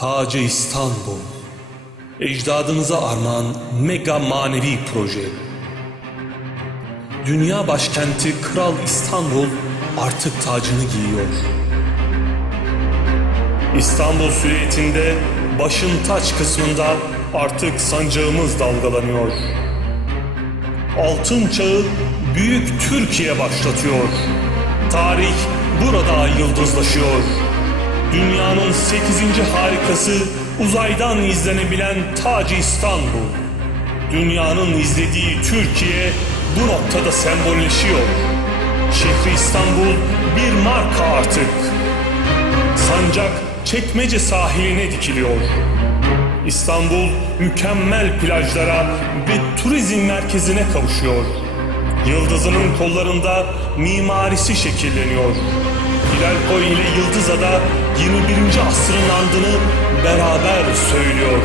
Tacı İstanbul. Ecdadınıza armağan mega manevi proje. Dünya başkenti Kral İstanbul artık tacını giyiyor. İstanbul silüetinde başın taç kısmında artık sancağımız dalgalanıyor. Altın çağı büyük Türkiye başlatıyor. Tarih burada yıldızlaşıyor. Dünyanın 8. harikası uzaydan izlenebilen Tacı İstanbul. Dünyanın izlediği Türkiye bu noktada sembolleşiyor. Şehri İstanbul bir marka artık. Sancak çekmece sahiline dikiliyor. İstanbul mükemmel plajlara ve turizm merkezine kavuşuyor. Yıldızının kollarında mimarisi şekilleniyor. Hilalkoy ile Yıldızada 21. asrın andını beraber söylüyor.